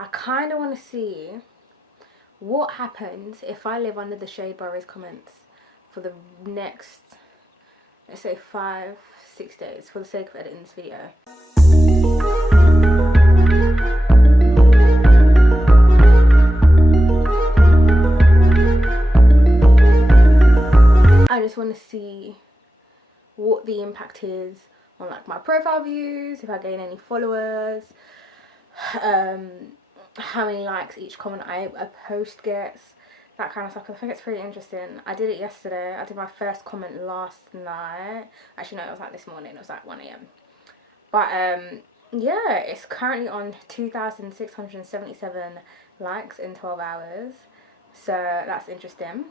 I kind of want to see what happens if I live under the Shade Burrows comments for the next, let's say 5-6 days, for the sake of editing this video. I just want to see what the impact is on like my profile views, if I gain any followers, how many likes each comment a post gets, that kind of stuff. I think it's pretty interesting. I did it yesterday. I did my first comment last night. Actually no, it was like this morning. It was like 1 AM. But yeah, it's currently on 2,677 likes in 12 hours. So that's interesting.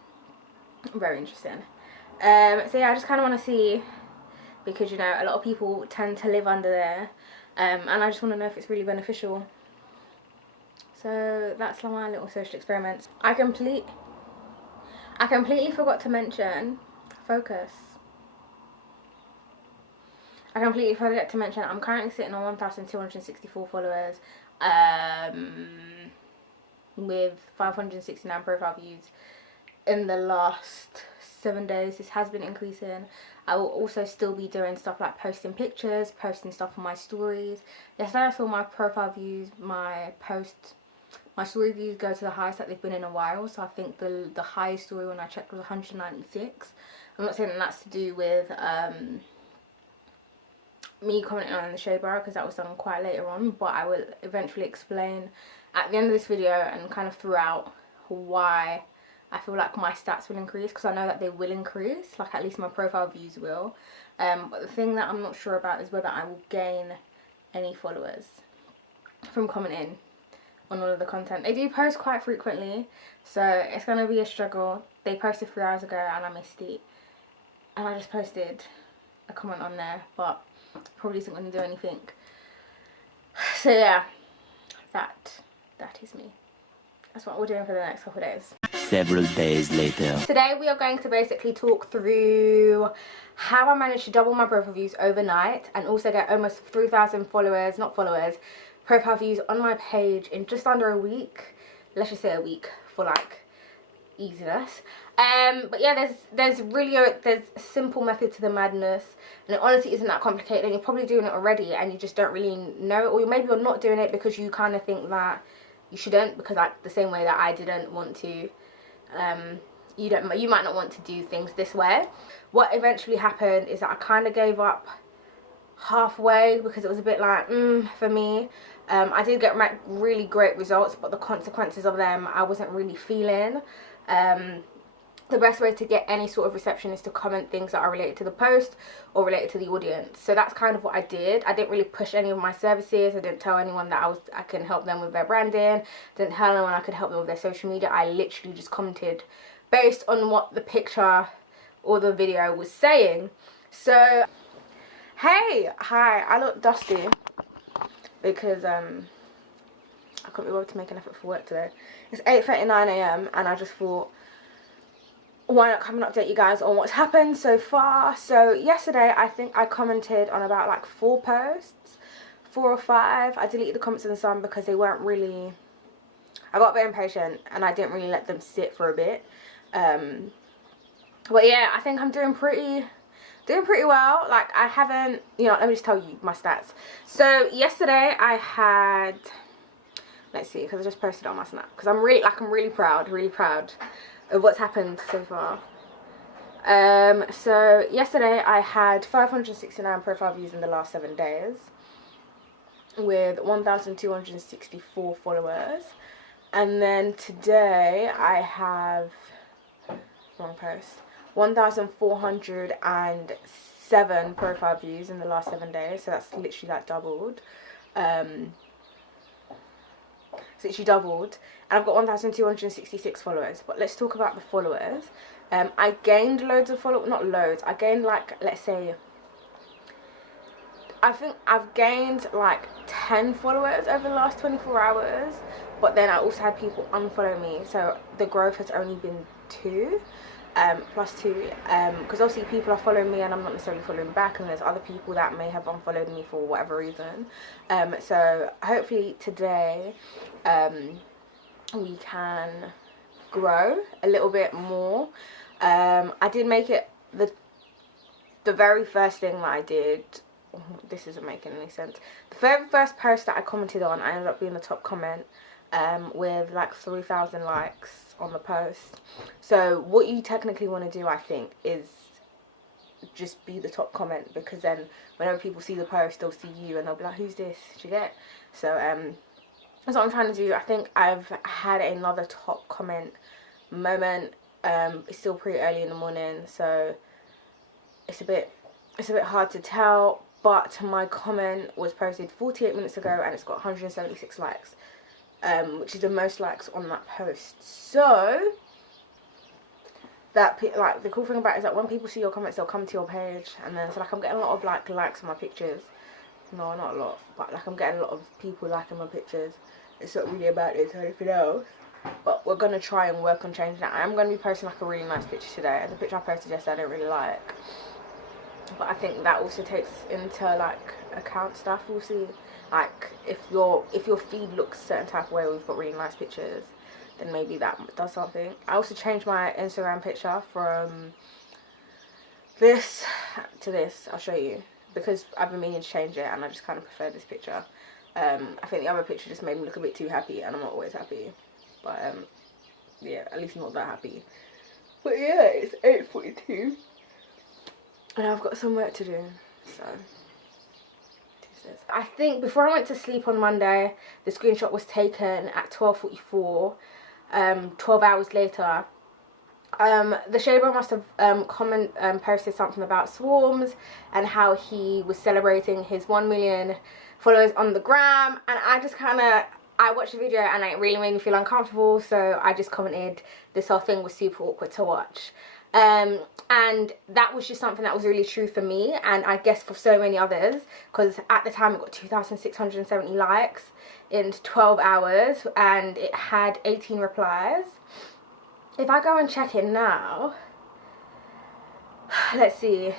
Very interesting. So yeah, I just kind of want to see, because you know a lot of people tend to live under there, and I just want to know if it's really beneficial. So that's my little social experiment. I completely forgot to mention focus. I completely forgot to mention I'm currently sitting on 1,264 followers, with 569 profile views in the last 7 days. This has been increasing. I will also still be doing stuff like posting pictures, posting stuff on my stories. Yesterday I saw my profile views, my story views go to the highest that they've been in a while. So I think the highest story when I checked was 196. I'm not saying that that's to do with me commenting on the Shade Burrow, because that was done quite later on, but I will eventually explain at the end of this video and kind of throughout why I feel like my stats will increase, because I know that they will increase, like at least my profile views will. But the thing that I'm not sure about is whether I will gain any followers from commenting on all of the content. They do post quite frequently, so it's going to be a struggle. They posted 3 hours ago and I missed it, and I just posted a comment on there, but probably isn't going to do anything. So yeah, that is me. That's what we're doing for the next couple of days. Several days later. Today we are going to basically talk through how I managed to double my profile views overnight and also get almost 3,000 followers, not followers, profile views on my page in just under a week. Let's just say a week for like easiness. But yeah, there's a simple method to the madness, and it honestly isn't that complicated, and you're probably doing it already and you just don't really know it, or maybe you're not doing it because you kind of think that you shouldn't, because like the same way that I didn't want to, you might not want to do things this way. What eventually happened is that I kind of gave up halfway, because it was a bit like for me. I did get really great results, but the consequences of them I wasn't really feeling. The best way to get any sort of reception is to comment things that are related to the post or related to the audience. So that's kind of what I did. I didn't really push any of my services. I didn't tell anyone that I can help them with their branding. Didn't tell anyone I could help them with their social media. I literally just commented based on what the picture or the video was saying. So, hi, I look dusty because I couldn't be bothered to make an effort for work today. It's 8:39 AM and I just thought, why not come and update you guys on what's happened so far. So yesterday I think I commented on about like 4 posts, 4 or 5. I deleted the comments in some because they weren't really, I got a bit impatient and I didn't really let them sit for a bit. But yeah, I think I'm doing pretty well. Like I haven't, you know, let me just tell you my stats. So yesterday I had, let's see, because I just posted on my snap, because I'm really proud of what's happened so far. So yesterday I had 569 profile views in the last 7 days with 1,264 followers, and then today I have, wrong post, 1,407 profile views in the last 7 days. So that's literally like doubled. It's literally doubled, and I've got 1,266 followers. But let's talk about the followers. I gained loads of followers, not loads, I gained like, let's say, I think I've gained like 10 followers over the last 24 hours, but then I also had people unfollow me, so the growth has only been 2. +2, because obviously people are following me and I'm not necessarily following back, and there's other people that may have unfollowed me for whatever reason. So hopefully today we can grow a little bit more. I did make it the very first thing that I did. This isn't making any sense. The very first post that I commented on, I ended up being the top comment with like 3,000 likes on the post. So what you technically want to do, I think, is just be the top comment, because then whenever people see the post, they'll see you and they'll be like, who's this? Do you get? So that's what I'm trying to do. I think I've had another top comment moment. It's still pretty early in the morning, so it's a bit hard to tell, but my comment was posted 48 minutes ago and it's got 176 likes, which is the most likes on that post. So that, like, the cool thing about it is that when people see your comments, they'll come to your page, and then so like I'm getting a lot of like likes on my pictures. No, not a lot, but like I'm getting a lot of people liking my pictures. It's not really about this or anything else, but we're gonna try and work on changing that. I'm gonna be posting like a really nice picture today, and the picture I posted yesterday I don't really like, but I think that also takes into like account stuff. We'll see, like if your feed looks a certain type of way, or we've got really nice pictures, then maybe that does something. I also changed my Instagram picture from this to this. I'll show you, because I've been meaning to change it and I just kind of prefer this picture. I think the other picture just made me look a bit too happy, and I'm not always happy, but yeah, at least not that happy. But yeah, it's 8:42 and I've got some work to do, so I think before I went to sleep on Monday, the screenshot was taken at 12:44, 12 hours later. The Shaber must have posted something about Swarms and how he was celebrating his 1 million followers on the gram, and I just I watched the video and it really made me feel uncomfortable, so I just commented this whole thing was super awkward to watch. And that was just something that was really true for me, and I guess for so many others, because at the time it got 2,670 likes in 12 hours and it had 18 replies. If I go and check it now, let's see, it's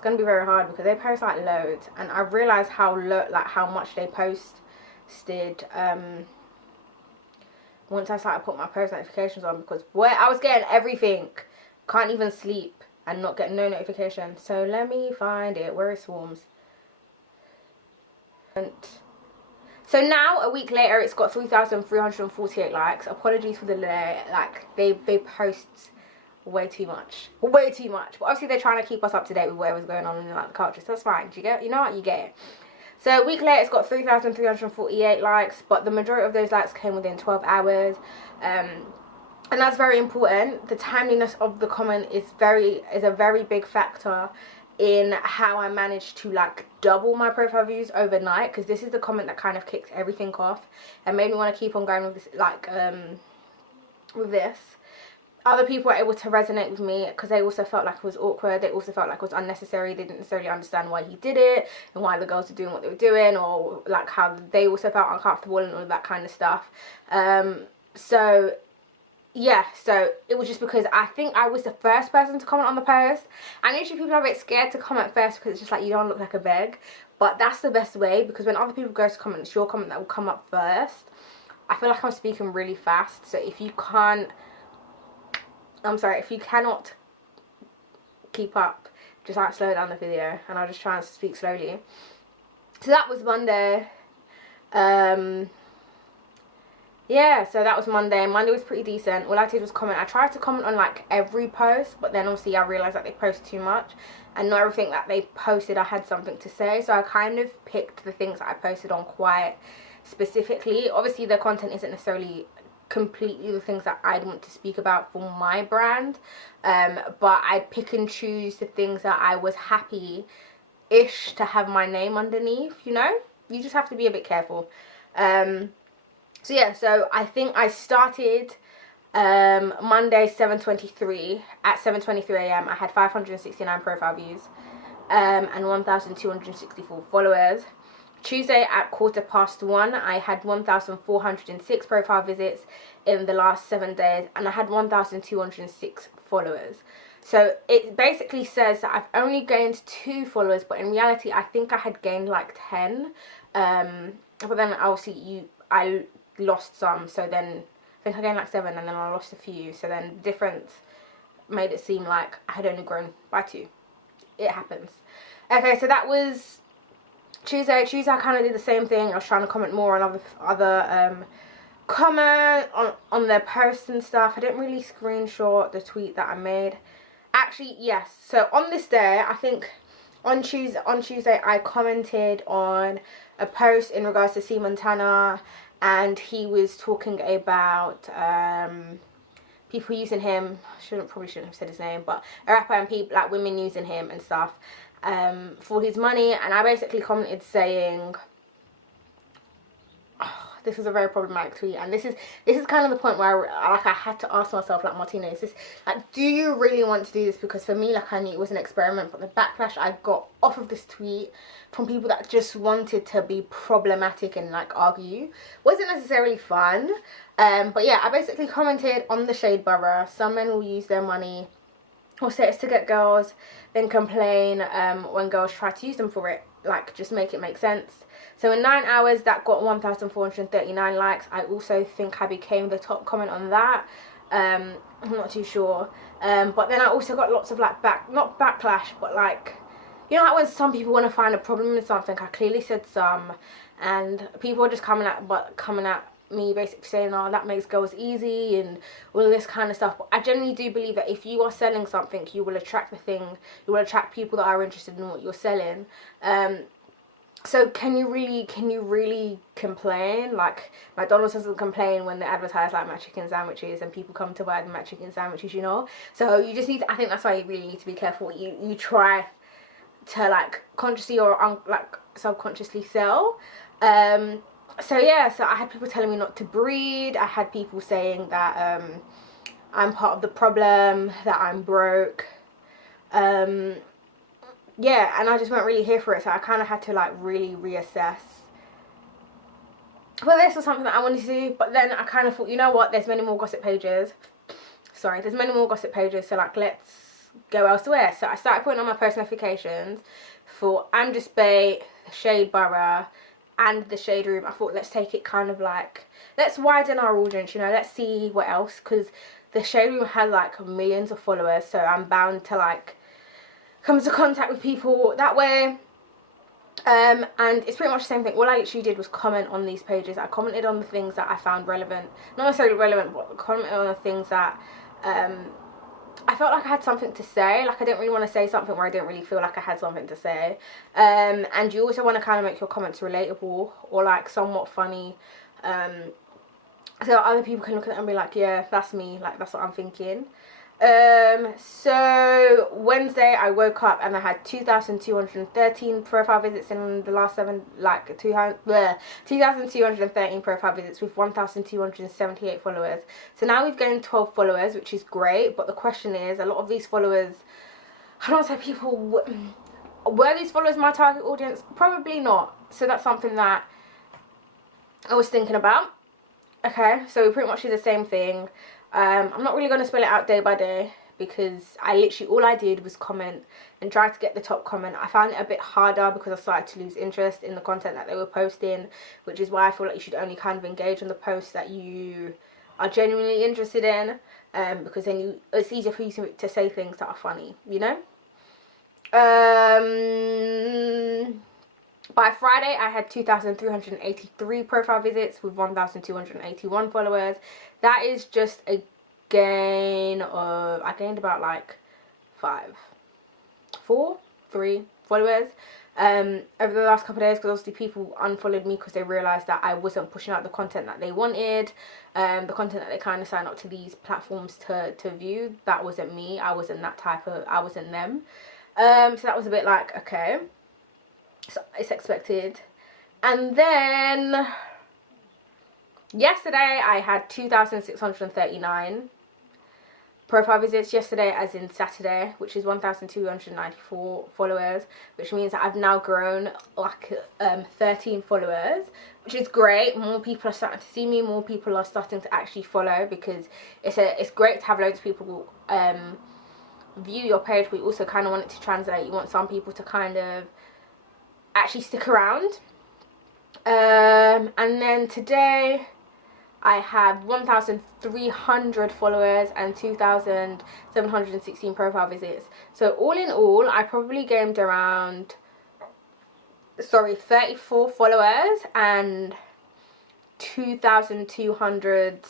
gonna be very hard because they post like loads, and I realized how much they posted once I started putting my post notifications on, because boy, I was getting everything. Can't even sleep and not get no notification. So let me find it. Where is Swarms? So now, a week later, it's got 3,348 likes. Apologies for the delay. Like, they post way too much. Way too much. But obviously, they're trying to keep us up to date with whatever's going on in like, the culture. So that's fine. Do you get? You know what? You get it. So a week later, it's got 3,348 likes. But the majority of those likes came within 12 hours. And that's very important. The timeliness of the comment is a very big factor in how I managed to like double my profile views overnight, because this is the comment that kind of kicked everything off and made me want to keep on going with this, like with this. Other people were able to resonate with me because they also felt like it was awkward. They also felt like it was unnecessary. They didn't necessarily understand why he did it and why the girls were doing what they were doing, or like how they also felt uncomfortable and all that kind of stuff. So yeah, so it was just because I think I was the first person to comment on the post, and usually people are a bit scared to comment first because it's just like you don't look like a beg, but that's the best way, because when other people go to comment, it's your comment that will come up first. I feel like I'm speaking really fast, so if you cannot keep up, just like slow down the video and I'll just try and speak slowly. So that was Monday. Yeah, so that was Monday. Monday was pretty decent. All I did was comment. I tried to comment on like every post, but then obviously I realised that they post too much, and not everything that they posted I had something to say, so I kind of picked the things that I posted on quite specifically. Obviously the content isn't necessarily completely the things that I'd want to speak about for my brand, but I'd pick and choose the things that I was happy-ish to have my name underneath, you know? You just have to be a bit careful. So yeah, so I think I started Monday 7:23. At 7:23 AM I had 569 profile views and 1,264 followers. Tuesday at 1:15, I had 1,406 profile visits in the last 7 days, and I had 1,206 followers. So it basically says that I've only gained 2 followers, but in reality I think I had gained like 10. But then obviously I lost some, so then I think I gained like 7 and then I lost a few, so then the difference made it seem like I had only grown by 2. It happens. Okay, so that was Tuesday. Tuesday I kind of did the same thing. I was trying to comment more on other comment on their posts and stuff. I didn't really screenshot the tweet that I made. Actually, yes. So on this day, I think on Tuesday I commented on a post in regards to C Montana, and he was talking about people using him. Probably shouldn't have said his name, but a rapper, and people like women using him and stuff for his money. And I basically commented saying, this was a very problematic tweet, and this is kind of the point where I had to ask myself, like, Martina, is this, like, do you really want to do this? Because for me, like, I knew it was an experiment, but the backlash I got off of this tweet from people that just wanted to be problematic and like argue wasn't necessarily fun. But yeah, I basically commented on the shade borough. Some men will use their money or say it's to get girls, then complain when girls try to use them for it. Like, just make it make sense. So in 9 hours, that got 1,439 likes. I also think I became the top comment on that. I'm not too sure. But then I also got lots of like not backlash, but like, you know, like when some people want to find a problem in something. I clearly said some, and people are just coming at me basically saying, oh, that makes girls easy and all this kind of stuff. But I genuinely do believe that if you are selling something, you will attract you will attract people that are interested in what you're selling. So can you really complain? Like, McDonald's doesn't complain when they advertise like McChicken sandwiches and people come to buy the McChicken sandwiches, you know? So you just need to, I think that's why you really need to be careful what you try to like consciously or like subconsciously sell. So yeah, so I had people telling me not to breed. I had people saying that I'm part of the problem, that I'm broke. Yeah, and I just weren't really here for it, so I kind of had to like really reassess well, this was something that I wanted to do. But then I kind of thought, you know what, there's many more gossip pages, so like, let's go elsewhere. So I started putting on my post notifications for I'm Just Bait, the Shade Borough, and the Shade Room. I thought, let's take it kind of like, let's widen our audience, you know, let's see what else, because the Shade Room has like millions of followers, so I'm bound to like come into contact with people that way. And it's pretty much the same thing. All I literally did was comment on these pages. I commented on the things that I found relevant, not necessarily relevant, but commented on the things that I felt like I had something to say. Like, I didn't really want to say something where I didn't really feel like I had something to say. And you also want to kind of make your comments relatable or like somewhat funny, so other people can look at it and be like, yeah, that's me, like that's what I'm thinking. So Wednesday I woke up and I had 2,213 profile visits in the last 7, like 2,213 profile visits with 1,278 followers. So now we've gained 12 followers, which is great, but the question is, a lot of these followers, I don't say people, were these followers my target audience? Probably not. So that's something that I was thinking about. Okay, so we pretty much do the same thing. I'm not really going to spell it out day by day because I literally, all I did was comment and try to get the top comment. I found it a bit harder because I started to lose interest in the content that they were posting, which is why I feel like you should only kind of engage on the posts that you are genuinely interested in, because then it's easier for you to say things that are funny, you know? By Friday, I had 2,383 profile visits with 1,281 followers. That is just a gain of, I gained about like 3 followers over the last couple of days, because obviously people unfollowed me because they realised that I wasn't pushing out the content that they wanted, the content that they kind of signed up to these platforms to view. That wasn't me. I wasn't that type of, I wasn't them. So that was a bit like, okay, so it's expected. And then yesterday I had 2,639. profile visits yesterday, as in Saturday, which is 1,294 followers, which means that I've now grown like 13 followers, which is great. More people are starting to see me, more people are starting to actually follow, because it's great to have loads of people view your page, but you also kind of want it to translate. You want some people to kind of actually stick around. And then today I have 1,300 followers and 2,716 profile visits. So all in all, I probably gained around 34 followers and 2,200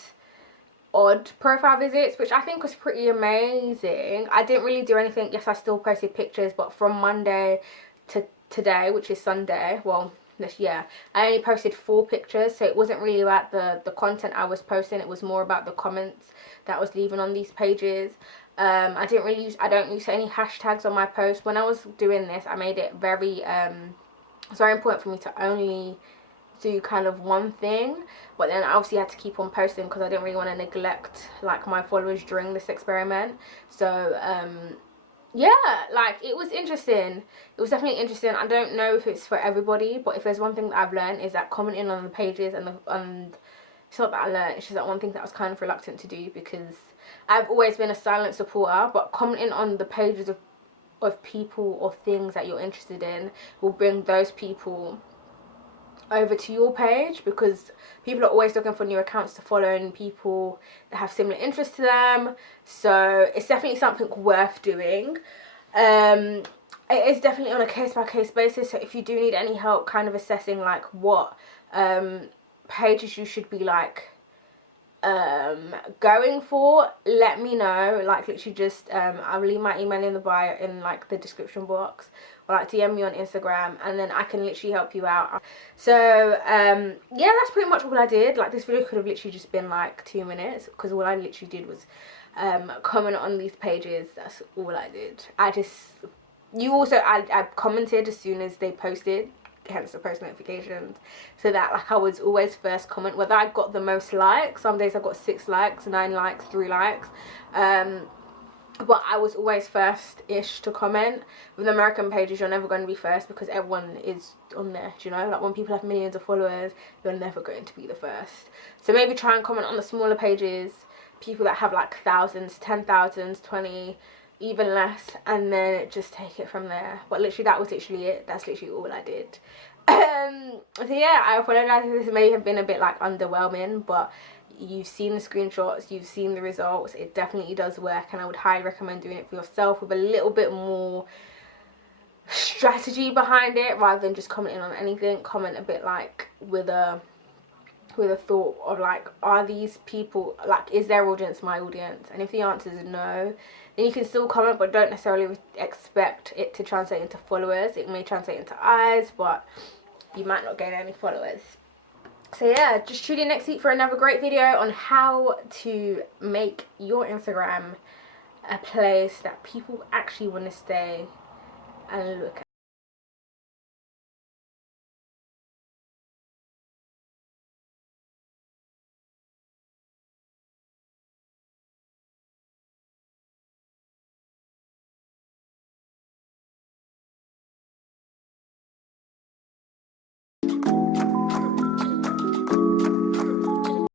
odd profile visits, which I think was pretty amazing. I didn't really do anything. Yes, I still posted pictures, but from Monday to today, which is Sunday, well, this year, I only posted 4 pictures, so it wasn't really about the content I was posting. It was more about the comments that I was leaving on these pages. I don't use any hashtags on my post. When I was doing this, I made it very it's very important for me to only do kind of one thing, but then I obviously had to keep on posting because I didn't really want to neglect like my followers during this experiment. So yeah, like it was interesting. It was definitely interesting. I don't know if it's for everybody, but if there's one thing that I've learned, is that commenting on the pages and it's not that I learned, it's just that one thing that I was kind of reluctant to do, because I've always been a silent supporter, but commenting on the pages of people or things that you're interested in will bring those people over to your page, because people are always looking for new accounts to follow and people that have similar interests to them. So it's definitely something worth doing. It is definitely on a case-by-case basis, so if you do need any help kind of assessing like what pages you should be like going for, let me know. Like literally just I'll leave my email in the bio, in like the description box, or like DM me on Instagram, and then I can literally help you out. So yeah, that's pretty much all I did. Like this video could have literally just been like 2 minutes, because all I literally did was comment on these pages. That's all I did. I commented as soon as they posted, hence the post notifications, so that like I was always first comment, whether I got the most likes. Some days I got 6 likes, 9 likes, 3 likes, but I was always first-ish to comment. With American pages, you're never going to be first, because everyone is on there, do you know? Like when people have millions of followers, you're never going to be the first. So maybe try and comment on the smaller pages, people that have like thousands, 10,000s, 20, even less, and then just take it from there. But literally that was literally it. That's literally all I did. So yeah, I apologize if this may have been a bit like underwhelming, but you've seen the screenshots, you've seen the results. It definitely does work, and I would highly recommend doing it for yourself with a little bit more strategy behind it, rather than just commenting on anything. Comment a bit like with a thought of like, are these people, like, is their audience my audience? And if the answer is no, then you can still comment, but don't necessarily expect it to translate into followers. It may translate into eyes, but you might not gain any followers. So yeah, just tune in next week for another great video on how to make your Instagram a place that people actually want to stay and look